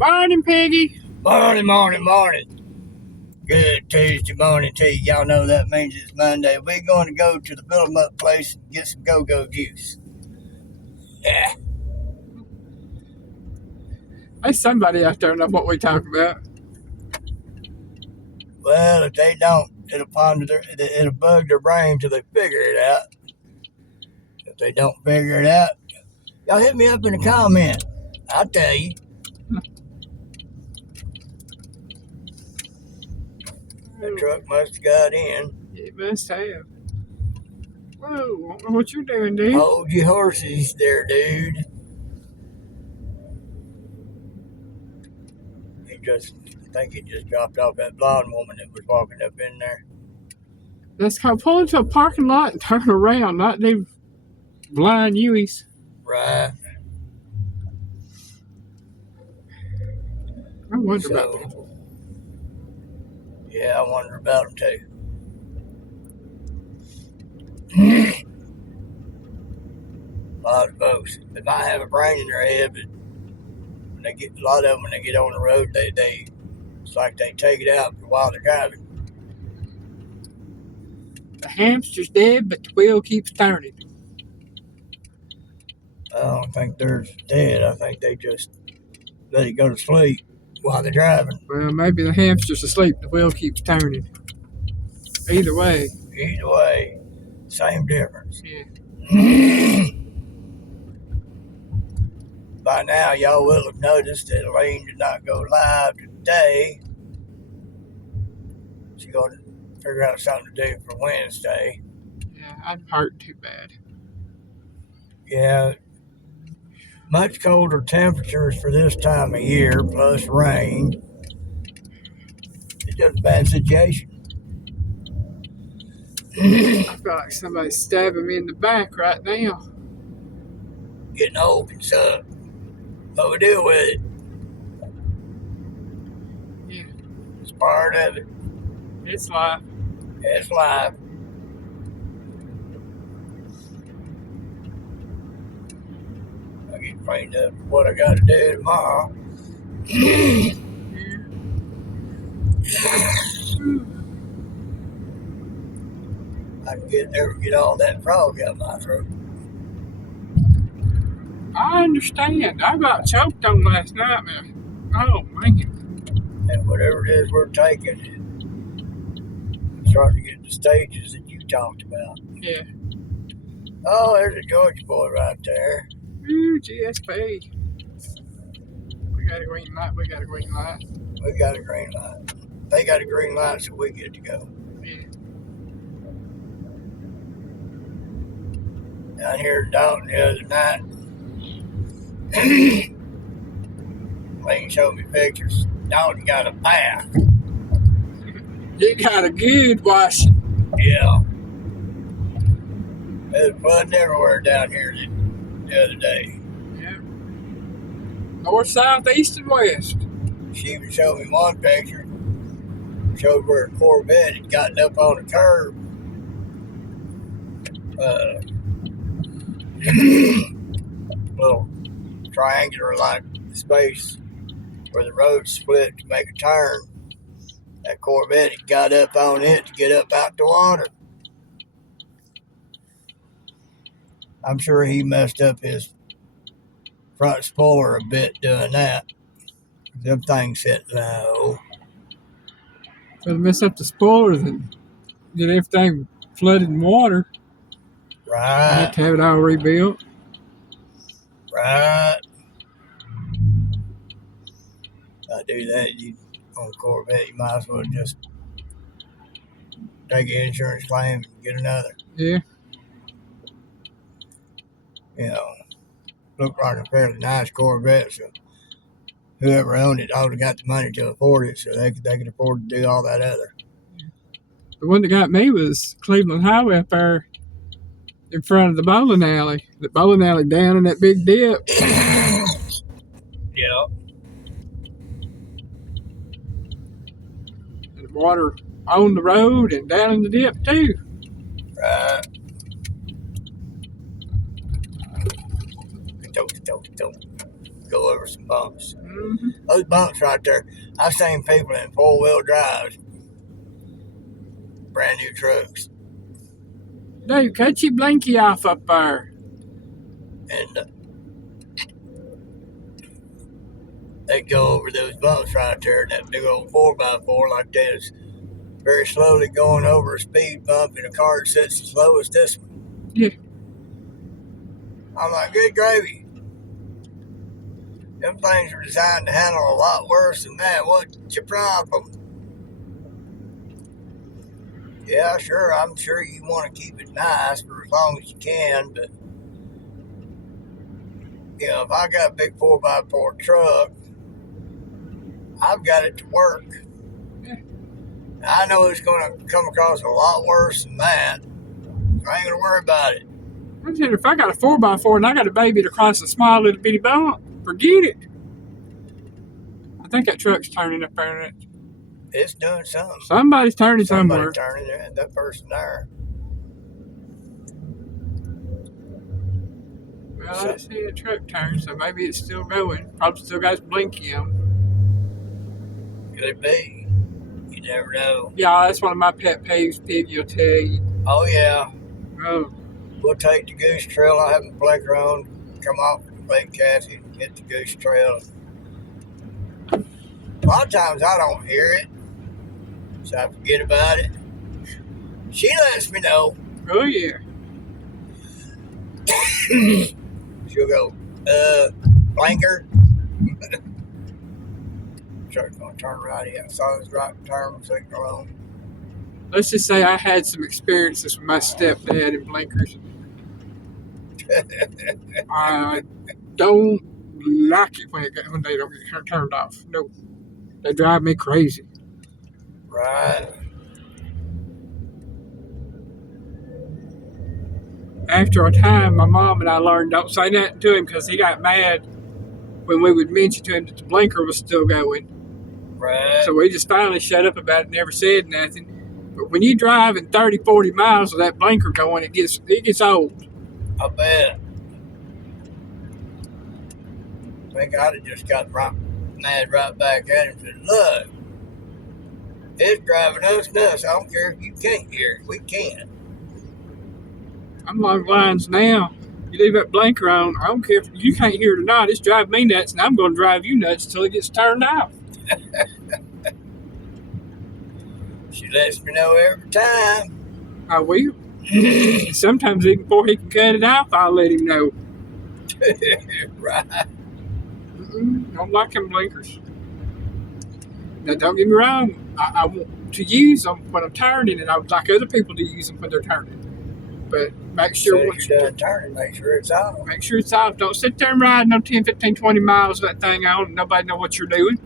Morning, Peggy. Morning. Good Tuesday morning to you. Y'all know that means it's Monday. We're going to go to the fill 'em up place and get some go-go juice. Yeah. There's somebody out there know what we talk about. Well, if they don't, it'll bug their brain till they figure it out. If they don't figure it out, y'all hit me up in the comment. I'll tell you. That truck must have got in. It must have. Whoa, what you doing, dude? Hold your horses there, dude. I think he just dropped off that blonde woman that was walking up in there. Let's go pull into a parking lot and turn around, not them blind U's. Right. I wonder about them. Yeah, I wonder about them too. A lot of folks, they might have a brain in their head, but when they get a lot of them when they get on the road, it's like they take it out while they're driving. The hamster's dead, but the wheel keeps turning. I don't think they're dead. I think they just let it go to sleep while they're driving. Well, maybe the hamster's asleep, the wheel keeps turning. Either way, same difference. yeah. By now, y'all will have noticed that Elaine did not go live today. She's going to figure out something to do for Wednesday. Yeah, I'm hurting too bad. Yeah. Much colder temperatures for this time of year, plus rain. It's just a bad situation. I feel like somebody's stabbing me in the back right now. Getting old and suck. But we deal with it. Yeah. It's part of it. It's life. It's life. I get trained up for what I got to do tomorrow. I can never get all that frog out of my throat. I understand. I about choked on last night, man. Oh, man. And whatever it is we're taking, it's starting to get the stages that you talked about. Yeah. Oh, there's a Georgia boy right there. Ooh, GSP. We got a green light. We got a green light. They got a green light, so we get to go. Yeah. Down here in Dalton the other night, Lane showed me pictures. Dalton got a bath. He got a good washing. Yeah. There's flooding everywhere down here the other day. Yeah. North, south, east, and west. She even showed me one picture. Showed where a Corvette had gotten up on a curb. Little triangular like space where the road split to make a turn. That Corvette had got up on it to get up out the water. I'm sure he messed up his front spoiler a bit doing that. Them things hit low. So to mess up the spoilers and get everything flooded in water. I Right. have to have it all rebuilt. Right. I do that on a Corvette, you might as well just take an insurance claim and get another. Yeah. You know, looked like a fairly nice Corvette, so whoever owned it ought to got the money to afford it, so they could afford to do all that other. The one that got me was Cleveland Highway up there in front of the bowling alley. The bowling alley down in that big dip. Yeah. And the water on the road and down in the dip too. Right. go over some bumps. Mm-hmm. Those bumps right there, I've seen people in 4-wheel drives, brand new trucks, Dave, cut your blinky off up there. and they go over those bumps right there, and that big old 4x4 like that is very slowly going over a speed bump in a car that sits as slow as this one. Yeah. I'm like, good gravy. Them things are designed to handle a lot worse than that. What's your problem? Yeah, sure, I'm sure you want to keep it nice for as long as you can, but if I got a big 4x4 truck, I've got it to work. Yeah. I know it's going to come across a lot worse than that. I ain't going to worry about it. I said, if I got a 4x4 and I got a baby to cross a small little bitty bump, forget it. I think that truck's turning up there. It's doing something. Somebody's turning somewhere. Somebody's turning, that person there. Well, I didn't see a truck turn, so maybe it's still going. Probably still got its blinky on. Could it be? You never know. Yeah, that's one of my pet peeves. Peeve will tell you. Oh, yeah. Oh. We'll take the goose trail. I have a blinker on, come off the Lake Cassie, and hit the goose trail. A lot of times I don't hear it, so I forget about it. She lets me know. Oh, yeah. She'll go, blinker. Truck's going to turn right here. I saw this right turn signal on. Let's just say I had some experiences with my stepdad in blinkers. I don't like it when they don't get turned off. No, they drive me crazy. Right. After a time, my mom and I learned don't say nothing to him because he got mad when we would mention to him that the blinker was still going. Right. So we just finally shut up about it, never said nothing. But when you drive in 30, 40 miles with that blinker going, it gets old. I bet. I think I'd have just got mad right back at him and said, look, it's driving us nuts. I don't care if you can't hear it. We can. I'm along lines now. You leave that blinker on, I don't care if you can't hear it or not, it's driving me nuts, and I'm going to drive you nuts until it gets turned off. She lets me know every time. I will. Sometimes even before he can cut it off, I'll let him know. Right. Don't like them blinkers. Now, don't get me wrong. I want to use them when I'm turning, and I would like other people to use them when they're turning. But make sure once you're done turning, make sure it's off. Make sure it's off. Don't sit there and ride no 10, 15, 20 miles with that thing on and nobody know what you're doing.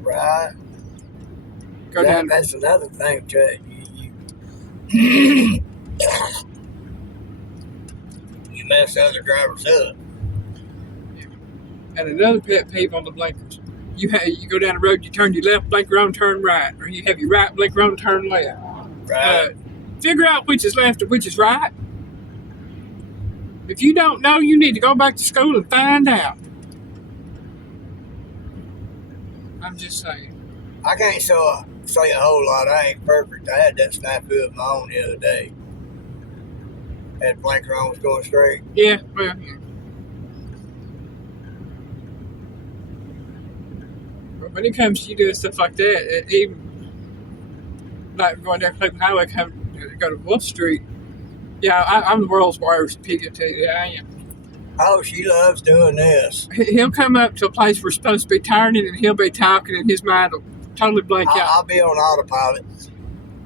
Right. Go down. That's another thing to you mess other drivers up. And another pet peeve on the blinkers. You go down the road, you turn your left blinker on, turn right. Or you have your right blinker on, turn left. Right. Figure out which is left and which is right. If you don't know, you need to go back to school and find out. I'm just saying. I can't say a whole lot. I ain't perfect. I had that snafu of my own the other day. Had blinker on, was going straight. Yeah, well, yeah. But when it comes to you doing stuff like that, even like going down Cleveland Highway, go to Wolf Street. Yeah, I'm the world's worst PGT. Yeah, I am. Oh, she loves doing this. He'll come up to a place we're supposed to be turning, and he'll be talking, and his mind will totally blank out. I'll be on autopilot.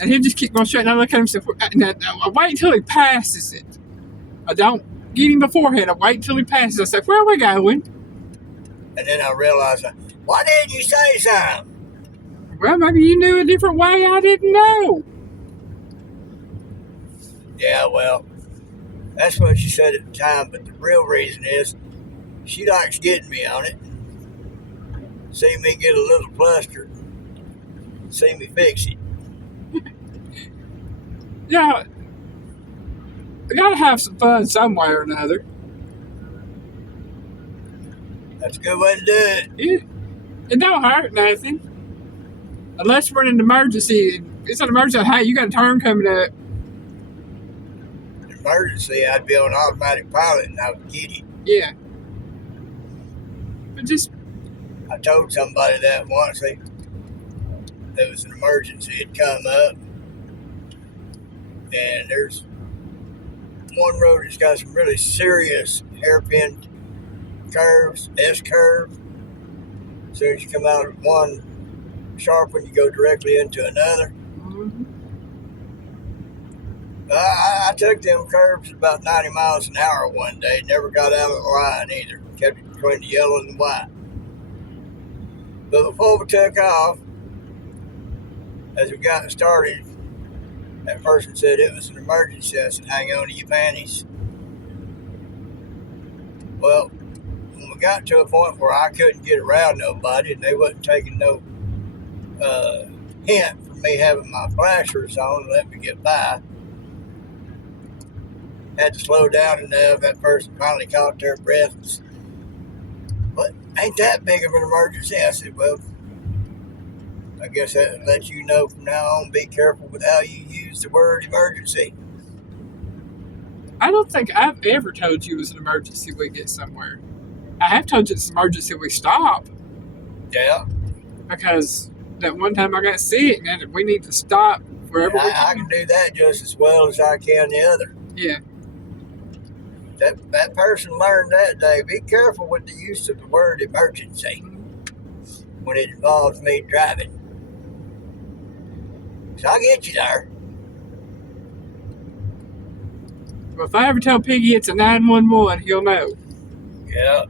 And he'll just keep going straight, and I look at him and say, I wait until he passes it. I don't get him beforehand. I wait until he passes. I say, where are we going? And then I realize, why didn't you say something? Well, maybe you knew a different way I didn't know. Yeah, well, that's what she said at the time, but the real reason is she likes getting me on it. See me get a little flustered. See me fix it. Yeah, I gotta have some fun some way or another. That's a good way to do it. Yeah. It don't hurt nothing. Unless we're in an emergency. It's an emergency. Hey, you got a turn coming up. An emergency, I'd be on automatic pilot and I would get it. Yeah. But just. I told somebody that once. There was an emergency had come up. And there's one road that's got some really serious hairpin curves, S-curve. As soon as you come out of one sharp one, you go directly into another. Mm-hmm. I took them curves at about 90 miles an hour one day. Never got out of the line either. Kept it between the yellow and the white. But before we took off, as we got started, that person said it was an emergency. I said, hang on to your panties. Well, when we got to a point where I couldn't get around nobody and they wasn't taking no hint from me having my flashers on and let me get by, had to slow down enough. That person finally caught their breath and said, but ain't that big of an emergency? I said, well, I guess that lets you know from now on, be careful with how you use the word emergency. I don't think I've ever told you it was an emergency we get somewhere. I have told you it's an emergency we stop. Yeah. Because that one time I got sick and we need to stop wherever we can. I can do that just as well as I can the other. Yeah. That person learned that day. Be careful with the use of the word emergency when it involves me driving. So I'll get you there. Well, if I ever tell Piggy it's a 911, he'll know. Yeah.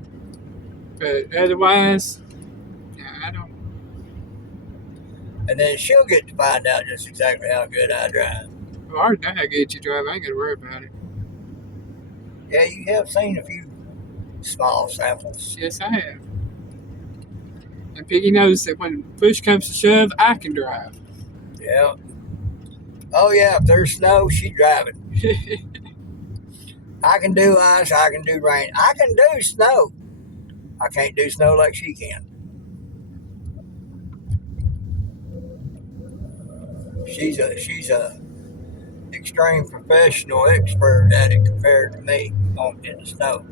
But otherwise, yeah, I don't. And then she'll get to find out just exactly how good I drive. Well, I already know how good you drive. I ain't got to worry about it. Yeah, you have seen a few small samples. Yes, I have. And Piggy knows that when push comes to shove, I can drive. Yeah. Oh, yeah, if there's snow, she's driving. I can do ice, I can do rain. I can do snow. I can't do snow like she can. She's a extreme professional expert at it compared to me in the snow.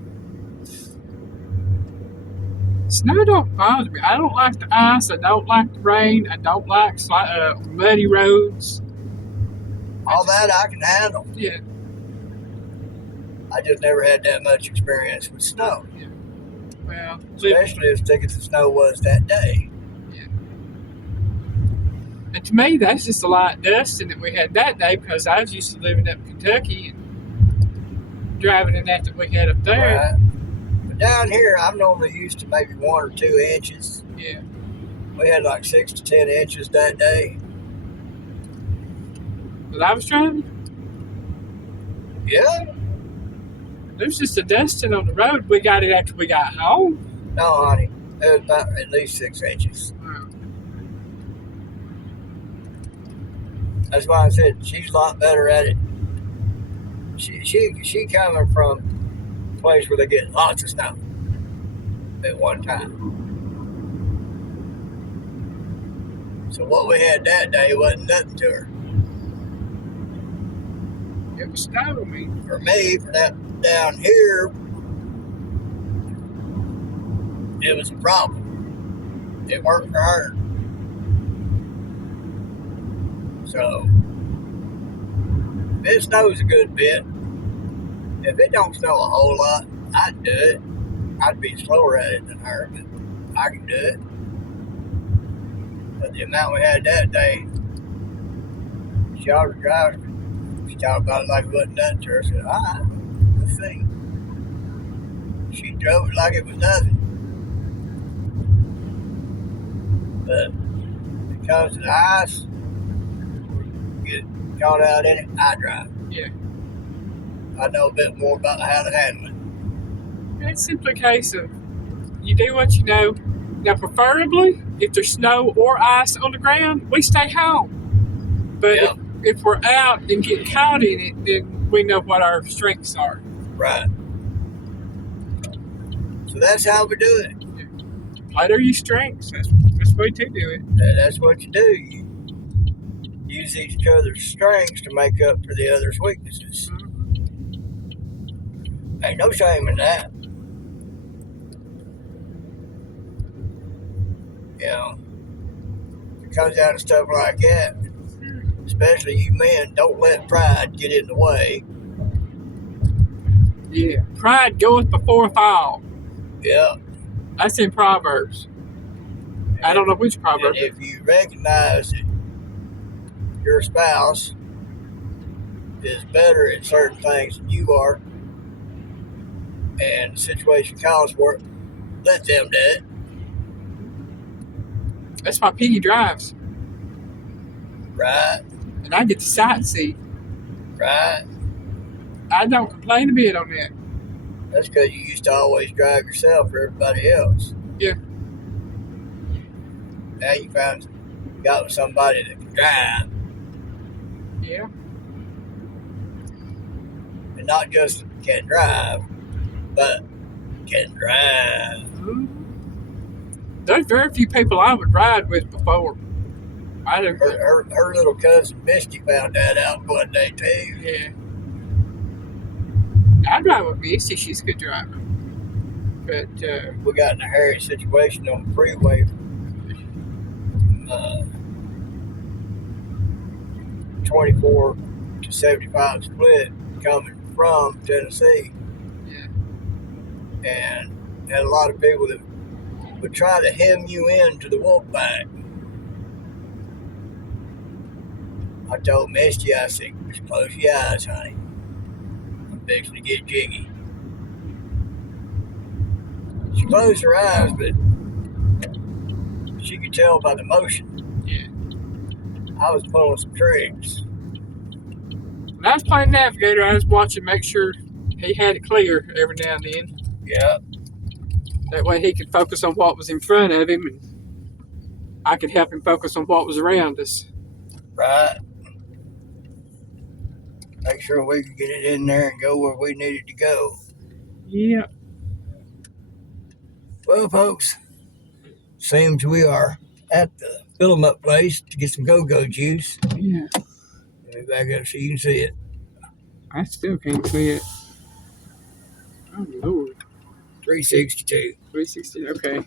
Snow don't bother me. I don't like the ice. I don't like the rain. I don't like muddy roads. All that I can handle. Yeah. I just never had that much experience with snow. Yeah. Well, especially as thick as the snow was that day. Yeah. And to me, that's just a light dusting that we had that day because I was used to living up in Kentucky and driving in that we had up there. Right. But down here, I'm normally used to maybe 1 or 2 inches. Yeah. We had like 6 to 10 inches that day. But I was driving? Yeah. There's just a dusting on the road. We got it after we got home. No, honey. It was about at least 6 inches. Wow. That's why I said she's a lot better at it. She coming from a place where they get lots of snow at one time. So what we had that day wasn't nothing to her. It was snow, For me, for that down here, it was a problem. It worked for her. So, if it snows a good bit, if it don't snow a whole lot, I'd do it. I'd be slower at it than her, but I can do it. But the amount we had that day, she ought to drive. She talked about it like it wasn't nothing to her. I said, all right, let's see. She drove it like it was nothing. But when it comes to the ice, get caught out in it, I drive. Yeah. I know a bit more about how to handle it. It's simply a case of you do what you know. Now, preferably, if there's snow or ice on the ground, we stay home. But Yep. if we're out and get caught in it, then we know what our strengths are. Right. So that's how we do it. Play to your strengths. That's the way to do it. That's what you do. You use each other's strengths to make up for the other's weaknesses. Ain't no shame in that. You know, it comes out of stuff like that. Especially you men, don't let pride get in the way. Yeah. Pride goeth before a fall. Yeah. That's in Proverbs. I don't know which proverb. And if you recognize that your spouse is better at certain things than you are, and the situation calls for it, let them do it. That's why Piggy drives. Right. And I get the sight seat. Right. I don't complain a bit on that. That's because you used to always drive yourself for everybody else. Yeah. Now you got with somebody that can drive. Yeah. And not just can drive, but can drive. There's very few people I would ride with before. Her little cousin Misty found that out one day too. Yeah. I'd ride with Misty. She's a good driver. But we got in a hairy situation on the freeway. 24 to 75 split coming from Tennessee. Yeah. And had a lot of people that would try to hem you into the wolf pack. I told Misty, I said, just close your eyes, honey. I'm fixing to get jiggy. She closed her eyes, but she could tell by the motion. Yeah. I was pulling some tricks. When I was playing Navigator, I was watching, make sure he had it clear every now and then. Yeah. That way he could focus on what was in front of him, and I could help him focus on what was around us. Right. Make sure we could get it in there and go where we needed to go. Yeah. Well, folks, seems we are at the fill 'em up place to get some go-go juice. Yeah. Let me back up so you can see it. I still can't see it. Oh, Lord. 362. 360, okay.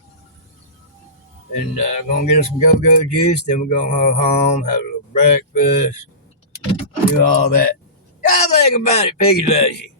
And gonna get us some go-go juice. Then we're gonna go home, have a little breakfast, do all that. I think about it, Piggy loves you.